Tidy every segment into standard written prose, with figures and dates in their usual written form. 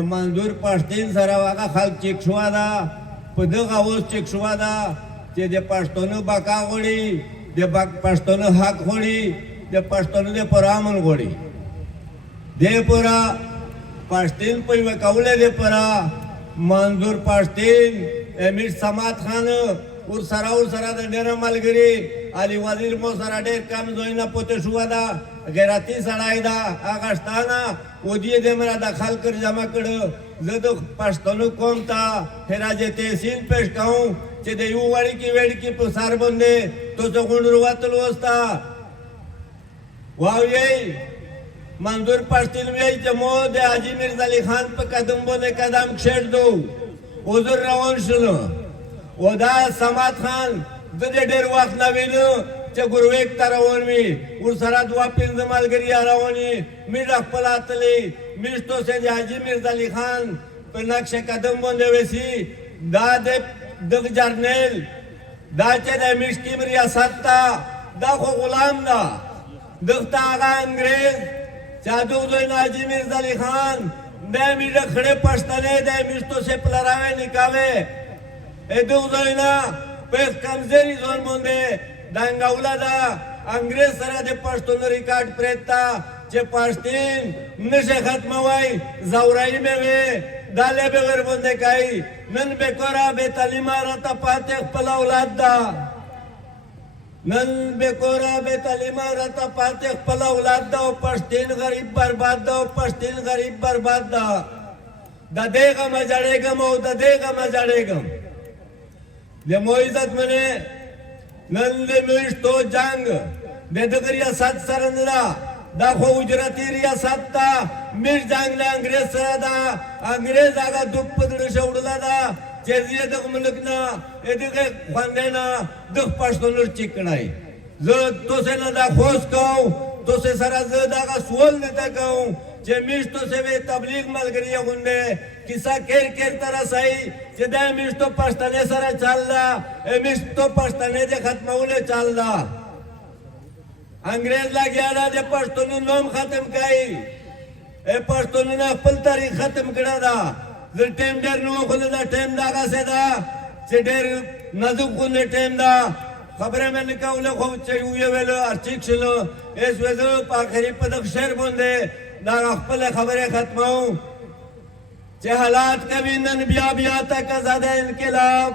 منظور پښتين سره واګه خلک چیک شو دا په دغه اوس چیک شو دا چې د پښتون بقا غوړي د پښتون حق غوړي د پښتون د پرامن غوړي د پورا پښتين په وکاوله د پورا منظور پښتين امیر سمات خان اور سره د ډېر ملګری علي وزیر مو سره ډېر کم زوینه پته شو دا غیرتی سړی دا اغشتانه ودی دې مرا د خلک جمع کړو زه د پښتنو قوم ته خراج تحسین پیش کوم چې د یو وړي کې په سر باندې تو څنګه وروتل وستا واوی منظور پښتین وی چې مو د حاجی میرزا علي خان په قدم باندې قدم کښېږ دو حضور روان شلو و دا سمات خان د ډېر وخت نه وینو چې ګرویک ته روان وي ور سره دوه پنځه ملګري رواني میر خپل اتلې میشتو سه د حاجی میرزا علي خان په نقشه قدم باندې وسی دا د جرنیل دا چې د مشکیم ریاست ته دا خو غلام ده دغه هغه انګريز چادو دوی حاجی میرزا علي خان د میر خړې پښتنې د میشتو سه پلراوي نکاوي دوی نه په کمزوري ځون باندې دنګاوله دا انګريز سره د پښتون ریکارډ پرتا چې پښتين نشه ختموي زورای مې وي داله به ور باندې کوي نن به کورا به تعلیمه راته پاتې خپل اولاد دا نن به کورا به تعلیمه راته پاتې خپل اولاد دا او پښتين غریب برباد دا او پښتين غریب برباد دا د دېغه مجړېګم او د دېغه مجړېګم د مو عزت منه نن د میشتو جنگ د دغه ریاست سره نه دا خو اجرتی ریاست تا میش جنگ له انګريز سره دا انګريز هغه د پدړ شوړلا دا چې دې د ملک نه دغه باندې نه د پښتون چکنای زه تو سره دا خوښ کو تو سره زه دا سوال نه تا کوم چې میشتو سره تبلیغ ملګری غونډه کیسه کېر تر سای چې دا میشتو پښتنې سره چللا میشتو پښتنې د ختموله چللا انګريز لګیا دا د پښتون نوم ختم کړي پښتون نه خپل تاریخ ختم کړه دا د ټیم ډېر نو خو دا ټیم داګه سه دا چې ډېر نازک غونډه ټیم دا خبره مې نه کوله خو چې یو ویلو ارچیک شلو اس وځو په اخري په د شهر باندې دا خپل خبره ختمو چې حالات کبھی نن بیا تک زده انقلاب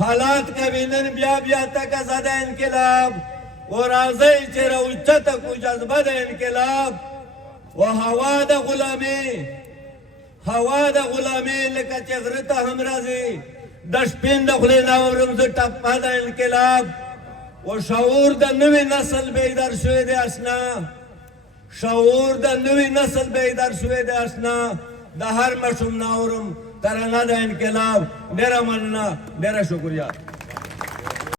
حالات کبھی نن بیا تک زده انقلاب اور راځي چې راوچته کو جذبه د انقلاب و هوا د غلامي لکه چې غرته هم راځي د شپین د خلې ناورم ز ټپه د انقلاب و شعور د نوې نسل بیدار شوی دی آشنا شعور د نوې نسل بیدار شوی دی آشنا د هر مشوم ناورم ترانه د انقلاب ډېره مننه ډېره شکریہ